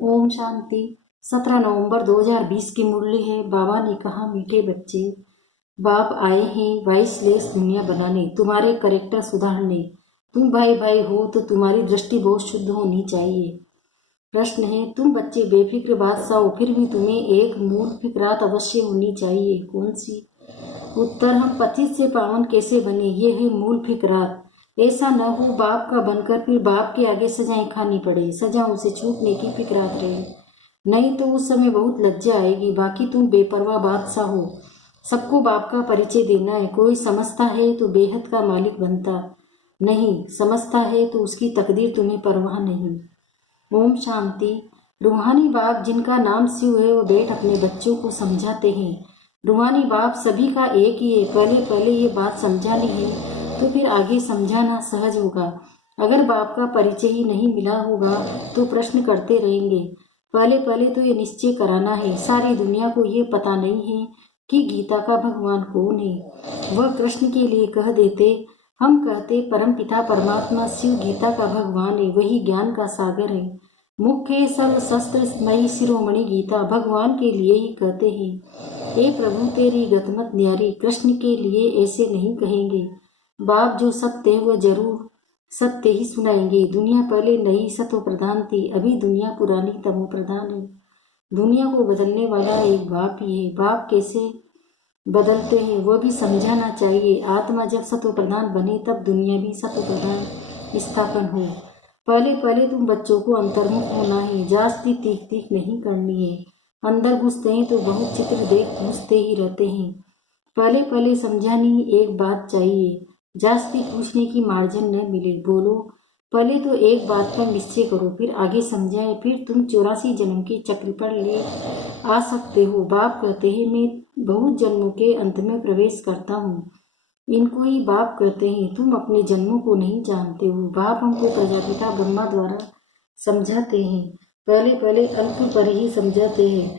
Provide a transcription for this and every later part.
ओम शांति। 17 नवंबर 2020 की मुरली है। बाबा ने कहा, मीठे बच्चे, बाप आए हैं वाइसलेस दुनिया बनाने, तुम्हारे करेक्टर सुधारने। तुम भाई भाई हो तो तुम्हारी दृष्टि बहुत शुद्ध होनी चाहिए। प्रश्न है, तुम बच्चे बेफिक्र बादशाह हो, फिर भी तुम्हें एक मूल फिक्रात अवश्य होनी चाहिए। कौन सी? उत्तर, हम पतित से पावन कैसे बने, ये है मूल फिक्रात। ऐसा न हो बाप का बनकर फिर बाप के आगे सजाएं खानी पड़े, सजाओं से छूटने की फिक्रात रहे, नहीं तो उस समय बहुत लज्जा आएगी। बाकी तुम बेपरवाह बादशाह हो, सबको बाप का परिचय देना है। कोई समझता है तो बेहद का मालिक बनता, नहीं समझता है तो उसकी तकदीर तुम्हें परवाह नहीं। ओम शांति। रूहानी बाप जिनका नाम शिव है, वो बैठ अपने बच्चों को समझाते हैं। रूहानी बाप सभी का एक ही है। पहले पहले ये बात समझानी है तो फिर आगे समझाना सहज होगा। अगर बाप का परिचय ही नहीं मिला होगा तो प्रश्न करते रहेंगे। पहले पहले तो ये निश्चय कराना है, सारी दुनिया को ये पता नहीं है कि गीता का भगवान कौन है। वह कृष्ण के लिए कह देते, हम कहते परम पिता परमात्मा शिव गीता का भगवान है, वही ज्ञान का सागर है। मुख्य सर्व शस्त्र मई शिरोमणि गीता भगवान के लिए ही कहते हैं। हे प्रभु तेरी गतमत न्यारी, कृष्ण के लिए ऐसे नहीं कहेंगे। बाप जो सत्य है वह जरूर सत्य ही सुनाएंगे। दुनिया पहले नई सत्व प्रधान थी, अभी दुनिया पुरानी तमो प्रधान है। दुनिया को बदलने वाला एक बाप ही है। बाप कैसे बदलते हैं वह भी समझाना चाहिए। आत्मा जब सत्व प्रधान बने तब दुनिया भी सत्व प्रधान स्थापन हो। पहले पहले तुम बच्चों को अंतर्मुख होना है, जास्ती तीख तीख नहीं करनी है। अंदर घुसते हैं तो बहुत चित्र देख घुसते ही रहते हैं। पहले पहले समझानी एक बात चाहिए, जास्ती पूछने की मार्जिन न मिले। बोलो, पहले तो एक बात पर निश्चय करो, फिर आगे समझाए, फिर तुम 84 जन्म के चक्र पर ले आ सकते हो। बाप कहते हैं, मैं बहुत जन्मों के अंत में प्रवेश करता हूँ। इनको ही बाप कहते हैं। तुम अपने जन्मों को नहीं जानते हो। बाप हमको प्रजापिता ब्रह्मा द्वारा समझाते हैं। पहले पहले अल्प पर ही समझाते हैं,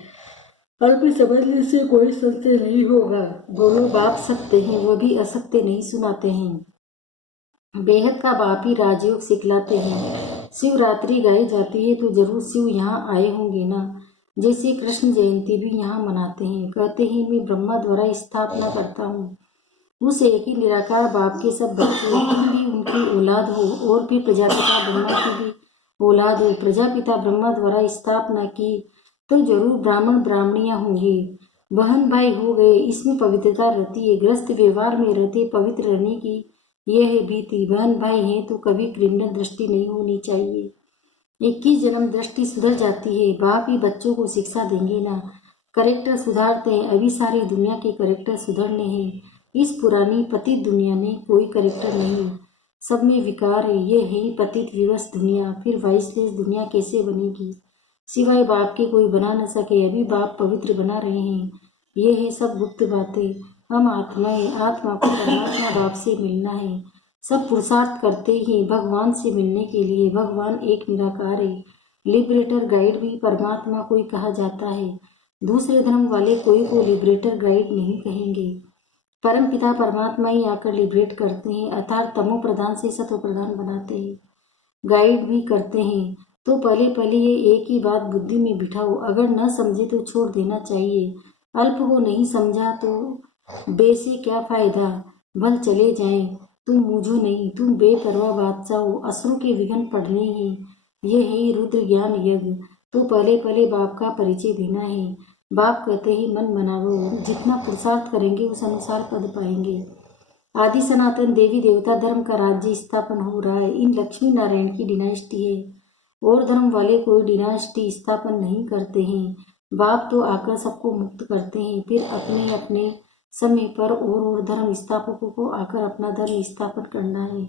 अल्प समझने से कोई सत्य नहीं होगा। दोनों बाप सत्य हैं, वो भी असत्य नहीं सुनाते हैं। बेहद का बाप ही राजयोग सिखलाते हैं। शिवरात्रि गाई जाती है तो जरूर शिव यहाँ आए होंगे ना। जैसे कृष्ण जयंती भी यहाँ मनाते हैं। कहते हैं, मैं ब्रह्मा द्वारा स्थापना करता हूँ। उस एक ही निराकार बाप के सब बच्चे भी उनकी औलाद हो, और फिर प्रजापिता ब्रह्मा की भी औलाद हो। प्रजापिता ब्रह्मा द्वारा स्थापना की तो जरूर ब्राह्मण ब्राह्मणियां होंगी। बहन भाई हो गए, इसमें पवित्रता रहती है। ग्रस्त व्यवहार में रहते पवित्र रहने की यह है भीति। बहन भाई हैं तो कभी क्रिमिनल दृष्टि नहीं होनी चाहिए। 21 जन्म दृष्टि सुधर जाती है। बाप ही बच्चों को शिक्षा देंगे ना। करेक्टर सुधारते हैं, अभी सारी दुनिया के करेक्टर सुधरने हैं। इस पुरानी पतित दुनिया में कोई करेक्टर नहीं, सब में विकार है। ये है पतित विवश दुनिया, फिर वाइसलेस दुनिया कैसे बनेगी? सिवाय बाप के कोई बना न सके। अभी बाप पवित्र बना रहे हैं। ये है सब गुप्त बातें। हम आत्माएं, आत्मा को परमात्मा बाप से मिलना है। सब पुरुषार्थ करते ही भगवान से मिलने के लिए। भगवान एक निराकार है। लिबरेटर गाइड भी परमात्मा को ही कहा जाता है। दूसरे धर्म वाले कोई को लिबरेटर गाइड नहीं कहेंगे। परम पिता परमात्मा ही आकर लिबरेट करते हैं, अर्थात तमो प्रधान से सत्व प्रधान बनाते हैं, गाइड भी करते हैं। तो पहले पहले ये एक ही बात बुद्धि में बिठाओ। अगर न समझे तो छोड़ देना चाहिए। अल्प को नहीं समझा तो बे से क्या फायदा, भल चले जाएं। तुम मूझो नहीं, तुम बेपरवाह बादशाह हो। असुरों के विघ्न पढ़ने हैं, ये है रुद्र ज्ञान यज्ञ। तो पहले पहले बाप का परिचय देना है। बाप कहते ही मन मनावो, जितना पुरुषार्थ करेंगे उस अनुसार पद पाएंगे। आदि सनातन देवी देवता धर्म का राज्य स्थापन हो रहा है। इन लक्ष्मी नारायण की डिनास्टी है, और धर्म वाले कोई डिनास्टी स्थापन नहीं करते हैं। बाप तो आकर सबको मुक्त करते हैं, फिर अपने अपने समय पर और धर्म स्थापकों को आकर अपना धर्म स्थापन करना है।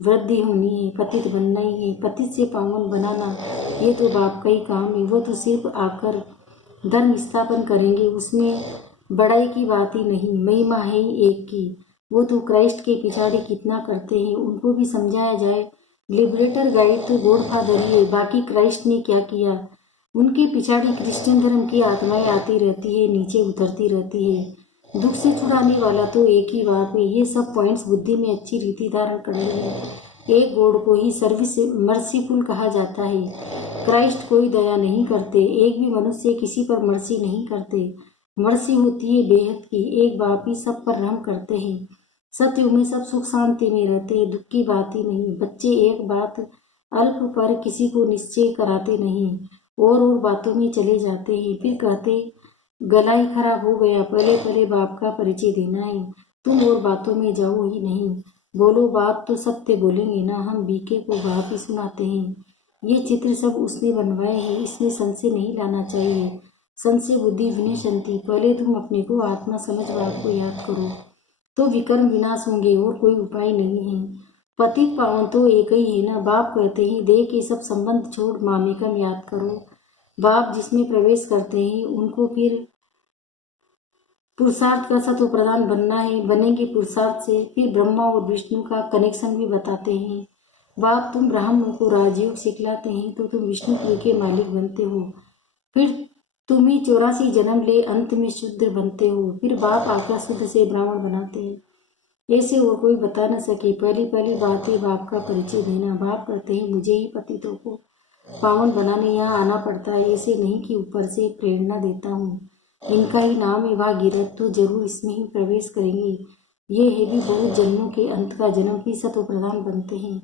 वृद्धि होनी है, पतित बनना ही है। पतित से पावन बनाना ये तो बाप का ही काम है। वो तो सिर्फ आकर धर्म स्थापन करेंगे, उसमें बड़ाई की बात ही नहीं, महिमा है ही एक की। वो तो क्राइस्ट के पिछाड़ी कितना करते हैं, उनको भी समझाया जाए। लिबरेटर गाइड तो गॉड फादर ही है, बाकी क्राइस्ट ने क्या किया? उनके पिछाड़ी क्रिश्चियन धर्म की आत्माएं आती रहती है, नीचे उतरती रहती है। दुख से छुड़ाने वाला तो एक ही बाप है। ये सब पॉइंट्स बुद्धि में अच्छी रीति धारण कर लें। एक गॉड को ही सर्विस मर्सीफुल कहा जाता है। क्राइस्ट कोई दया नहीं करते, एक भी मनुष्य किसी पर मर्सी नहीं करते। मर्सी होती है बेहद की, एक बाप ही सब पर रहम करते हैं। सतयुग में सब सुख शांति में रहते हैं, दुख की बात ही नहीं। बच्चे एक बात अल्प पर किसी को निश्चय कराते नहीं, और बातों में चले जाते हैं, फिर कहते गला ही खराब हो गया, पहले पहले बाप का परिचय देना है। तुम और बातों में जाओ ही नहीं, बोलो बाप तो सत्य बोलेंगे ना, हम बीके को बाप ही सुनाते हैं। ये चित्र सब उसने बनवाए हैं, इसमें संशय नहीं लाना चाहिए। संशय बुद्धि विनशंति, पहले तुम अपने को आत्मा समझ बाप को याद करो, तो विकर्म विनाश होंगे और कोई उपाय नहीं है। पतित पावन तो एक ही है ना। बाप कहते हैं देह के सब संबंध छोड़ मामेकम याद करो। बाप जिसमें प्रवेश करते हैं उनको फिर पुरुषार्थ का सत्व प्रधान बनना है, बनेंगे पुरुषार्थ से। फिर ब्रह्मा और विष्णु का कनेक्शन भी बताते हैं। बाप तुम ब्राह्मणों को राजयोग सिखलाते हैं तो तुम विष्णुपुरी के मालिक बनते हो, फिर तुम ही 84 जन्म ले अंत में शुद्र बनते हो। फिर बाप आकर शुद्ध से ब्राह्मण बनाते हैं, ऐसे और कोई बता न सके। पहली पहली बात है बाप का परिचय देना। बाप कहते हैं मुझे ही पतितों को पावन बनाने यहाँ आना पड़ता है, ऐसे नहीं कि ऊपर से प्रेरणा देता हूँ। इनका ही नाम है भागीरथ, तो जरूर इसमें ही प्रवेश करेंगे। ये है भी बहुत जन्मों के अंत का जन्म भी सत्व प्रधान बनते हैं।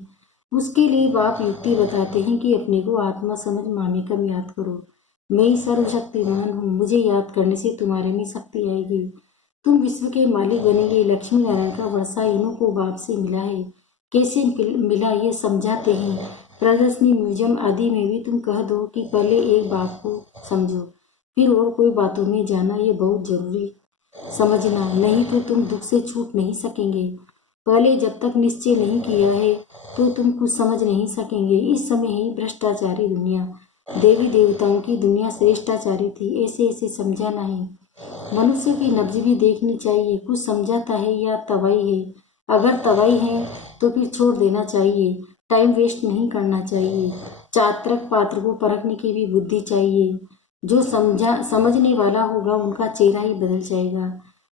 उसके लिए बाप युक्ति बताते हैं कि अपने को आत्मा समझ मामेकम याद करो। मैं ही सर्वशक्तिमान हूँ, मुझे याद करने से तुम्हारे में शक्ति आएगी, तुम विश्व के मालिक बनेंगे। लक्ष्मी नारायण का वर्षा इन्हों को बाप से मिला है, कैसे मिला ये समझाते हैं। प्रदर्शनी म्यूजियम आदि में भी तुम कह दो कि पहले एक बाप को समझो, फिर और कोई बातों में जाना, ये बहुत जरूरी समझना, नहीं तो तुम दुख से छूट नहीं सकेंगे। पहले जब तक निश्चय नहीं किया है तो तुम कुछ समझ नहीं सकेंगे। इस समय ही भ्रष्टाचारी दुनिया, देवी देवताओं की दुनिया श्रेष्ठाचारी थी, ऐसे ऐसे समझाना है। मनुष्य की नब्ज भी देखनी चाहिए, कुछ समझाता है या तवाई है। अगर तवाई है तो फिर छोड़ देना चाहिए, टाइम वेस्ट नहीं करना चाहिए। चात्रक पात्र को परखने की भी बुद्धि चाहिए। जो समझने वाला होगा उनका चेहरा ही बदल जाएगा।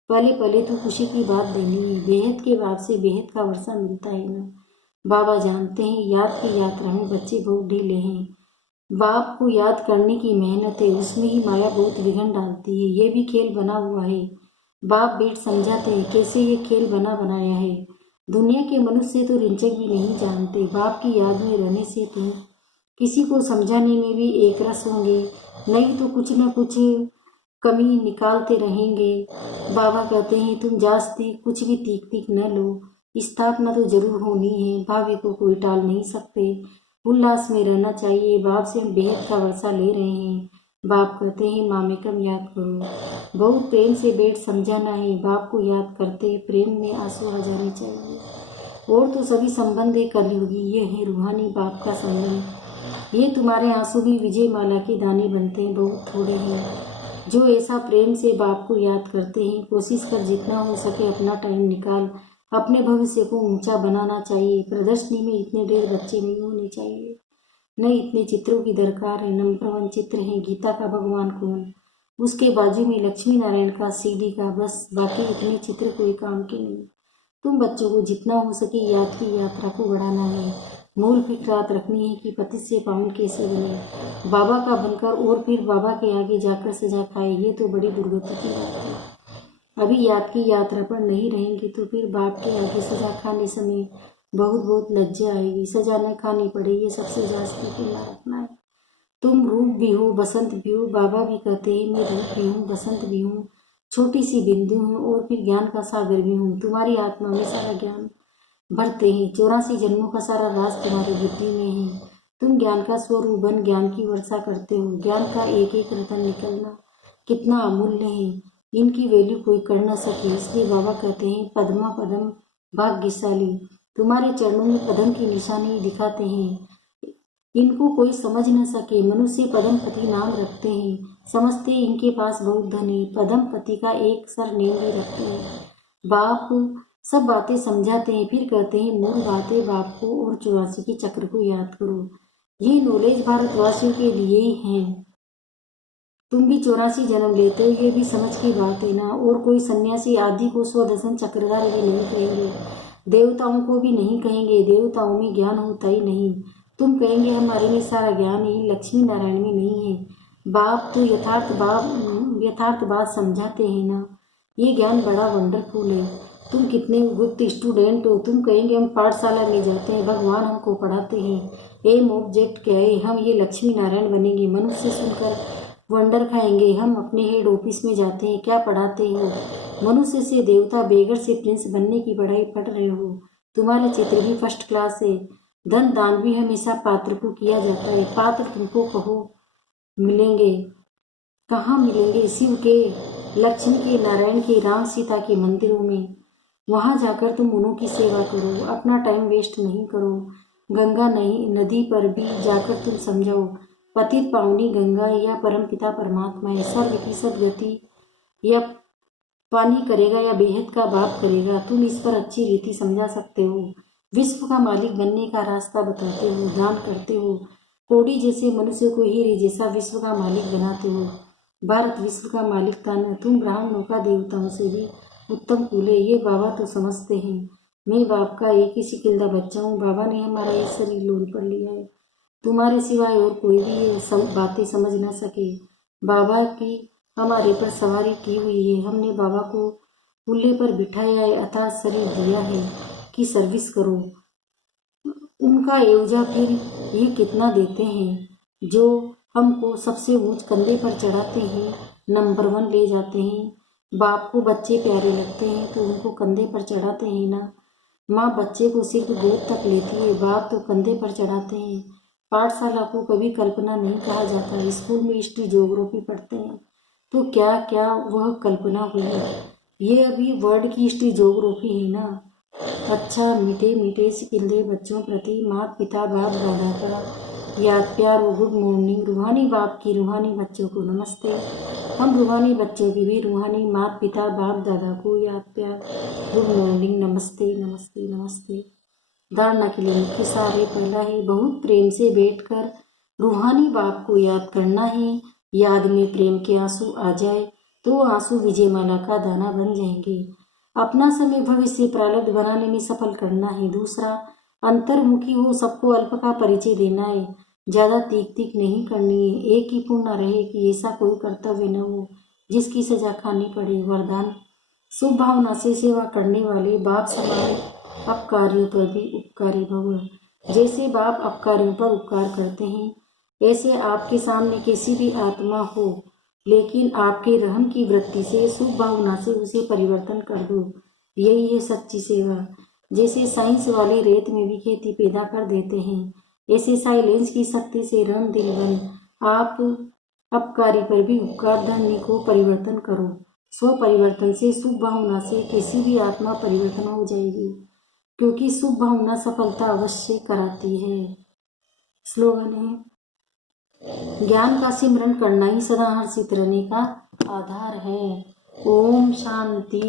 पहले पहले तो खुशी की बात देनी है, बेहद के बाद से बेहद का वर्षा मिलता है ना। बाबा जानते हैं याद की यात्रा में बच्चे बहुत ढीले हैं। बाप को याद करने की मेहनत है, उसमें ही माया बहुत विघन डालती है। ये भी खेल बना हुआ है। बाप बेट समझाते हैं कैसे ये खेल बना बनाया है। दुनिया के मनुष्य तो रिंचक भी नहीं जानते। बाप की याद में रहने से तुम किसी को समझाने में भी एक रस होंगे, नहीं तो कुछ न कुछ कमी निकालते रहेंगे। बाबा कहते हैं तुम जास्ती कुछ भी तीख तीख न लो, स्थापना तो जरूर होनी है, भावी को कोई टाल नहीं सकते। उल्लास में रहना चाहिए। बाप से हम बेहद का वर्षा ले रहे हैं। बाप कहते हैं मामेकम याद करो, बहुत प्रेम से बैठ समझाना है। बाप को याद करते प्रेम में आंसू आ जाने चाहिए। और तो सभी संबंध है कलयुगी, ये है रूहानी बाप का संबंध। ये तुम्हारे आंसू भी विजय माला के दाने बनते हैं, बहुत थोड़े हैं जो ऐसा प्रेम से बाप को याद करते हैं। कोशिश कर जितना हो सके अपना टाइम निकाल अपने भविष्य को ऊंचा बनाना चाहिए। प्रदर्शनी में इतने ढेर बच्चे नहीं होने चाहिए, न इतने चित्रों की दरकार है। नंबर 1 चित्र है गीता का भगवान कौन, उसके बाजू में लक्ष्मी नारायण का सीडी का, बस। बाकी इतने चित्र कोई काम के नहीं। तुम बच्चों को जितना हो सके याद की यात्रा को बढ़ाना है। मूल फिक्रात रखनी है कि पतित से पावन कैसे बने, बाबा का बनकर और फिर बाबा के आगे जाकर सजा खाए। ये तो बड़ी दुर्गति की बात है। अभी याद की यात्रा पर नहीं रहेंगे तो फिर बाप के आगे सजा खाने समय बहुत बहुत लज्जा आएगी। सजा न खानी पड़े, ये सबसे जास्ती की याद रखना है। तुम रूप भी हो बसंत भी हो। बाबा भी कहते हैं मैं रूप भी हूँ बसंत भी हूँ, छोटी सी बिंदु हूँ और फिर ज्ञान का सागर भी हूँ। तुम्हारी आत्मा में सारा ज्ञान भरते हैं। 84 जन्मों का सारा राज तुम्हारी बुद्धि में है। तुम ज्ञान का स्वरूप बन ज्ञान की वर्षा करते हो। ज्ञान का एक एक रतन निकलना कितना अमूल्य है, इनकी वैल्यू कोई कर न सके। इसलिए बाबा कहते हैं पद्मा पदम भाग्यशाली, तुम्हारे चरणों में पदम की निशानी दिखाते हैं। इनको कोई समझ न सके। मनुष्य पदम पति नाम रखते हैं, समझते इनके पास बहुत धन है। पदम पति का एक सर नेम भी रखते हैं। बाप सब बातें समझाते हैं, फिर कहते हैं मूल बातें बाप को और 84 के चक्र को याद करो। ये नॉलेज भारतवासियों के लिए ही है। तुम भी 84 जन्म लेते हो, ये भी समझ की बात है ना। और कोई सन्यासी आदि को 100 चक्रधार भी नहीं कहेंगे। देवताओं को भी नहीं कहेंगे, देवताओं में ज्ञान होता ही नहीं। तुम कहेंगे हमारे में सारा ज्ञान ही लक्ष्मी नारायण में नहीं है। बाप तो यथार्थ बात समझाते हैं ना, ये ज्ञान बड़ा वंडरफुल है। तुम कितने गुप्त स्टूडेंट हो। तुम कहेंगे हम पाठशाला में जाते हैं, भगवान हमको पढ़ाते हैं। एम ऑब्जेक्ट क्या है, हम ये लक्ष्मी नारायण बनेंगे। मनुष्य सुनकर वंडर खाएंगे। हम अपने हेड ऑफिस में जाते हैं, क्या पढ़ाते हो। मनुष्य से देवता, बेगर से प्रिंस बनने की पढ़ाई पढ़ रहे हो। तुम्हारे चित्र भी फर्स्ट क्लास है। धन दान भी हमेशा पात्र को किया जाता है। पात्र तुमको कहो मिलेंगे, कहाँ मिलेंगे? शिव के, लक्ष्मी के, नारायण के, राम सीता के मंदिरों में। वहाँ जाकर तुम उन्हों की सेवा करो, अपना टाइम वेस्ट नहीं करो। गंगा नहीं नदी पर भी जाकर तुम समझाओ, पतित पावनी गंगा या परमपिता परमात्मा है। स्वर्ग की सदगति या पानी करेगा या बेहद का बाप करेगा। तुम इस पर अच्छी रीति समझा सकते हो। विश्व का मालिक बनने का रास्ता बताते हो, दान करते हो। कोड़ी जैसे मनुष्य को हीरे जैसा विश्व का मालिक बनाते हो। भारत विश्व का मालिक था न। तुम ब्राह्मणों का देवताओं से भी उत्तम कुल है, ये बाबा तो समझते हैं। मैं बाप का एक ही सिकिल्दा बच्चा हूँ। बाबा ने हमारा ये शरीर लोन पर लिया है। तुम्हारे सिवाय और कोई भी ये सब बातें समझ न सके। बाबा की हमारे पर सवारी की हुई है। हमने बाबा को पुल्ले पर बिठाया है, अर्थात शरीर दिया है कि सर्विस करो। उनका एवजा फिर ये कितना देते हैं, जो हमको सबसे ऊंच कंधे पर चढ़ाते हैं, नंबर 1 ले जाते हैं। बाप को बच्चे प्यारे लगते हैं तो उनको कंधे पर चढ़ाते हैं ना। माँ बच्चे को सिर्फ गोद तक लेती है, बाप तो कंधे पर चढ़ाते हैं। पाठशाला को कभी कल्पना नहीं कहा जाता। स्कूल में हिस्ट्री ज्योग्राफी पढ़ते हैं तो क्या क्या वह कल्पना हुई। ये अभी वर्ड की हिस्ट्री ज्योग्राफी है ना। अच्छा, मीठे मीठे सिकिंदे बच्चों प्रति माता पिता बाप दादा का याद प्यार और गुड मॉर्निंग। रूहानी बाप की रूहानी बच्चों को नमस्ते। हम रूहानी बच्चों की भी रूहानी माता पिता बाप दादा को याद प्यार गुड मॉर्निंग, नमस्ते नमस्ते नमस्ते। धारणा के लिए मुख्य सार है। पहला है, बहुत प्रेम से बैठकर रूहानी बाप को याद करना है। याद में प्रेम के आंसू आ जाए तो आंसू विजयमाला का दाना बन जाएंगे। अपना समय भविष्य प्रारब्ध बनाने में सफल करना है। दूसरा, अंतर्मुखी हो, सबको अल्प का परिचय देना है। ज्यादा तीख तीख नहीं करनी है। एक ही पूर्ण रहे कि ऐसा कोई कर्तव्य न हो जिसकी सजा खानी पड़े। वरदान, शुभ भावना से सेवा करने वाले बाप समान अपकारियों पर भी उपकारी भव। जैसे बाप अपकारियों पर उपकार करते हैं, ऐसे आपके सामने किसी भी आत्मा हो, लेकिन आपके रहम की वृत्ति से शुभ भावना से उसे परिवर्तन कर दो। यही है सच्ची सेवा। जैसे साइंस वाले रेत में भी खेती पैदा कर देते हैं, ऐसे साइलेंस की शक्ति से रन दिल बन आप अपकारी पर भी उपकार धन्य को परिवर्तन करो। स्व परिवर्तन से, शुभ भावना से किसी भी आत्मा परिवर्तन हो जाएगी, क्योंकि शुभ भावना सफलता अवश्य कराती है। स्लोगन है, ज्ञान का सिमरन करना ही सदा हर्षित रहने का आधार है। ओम शांति।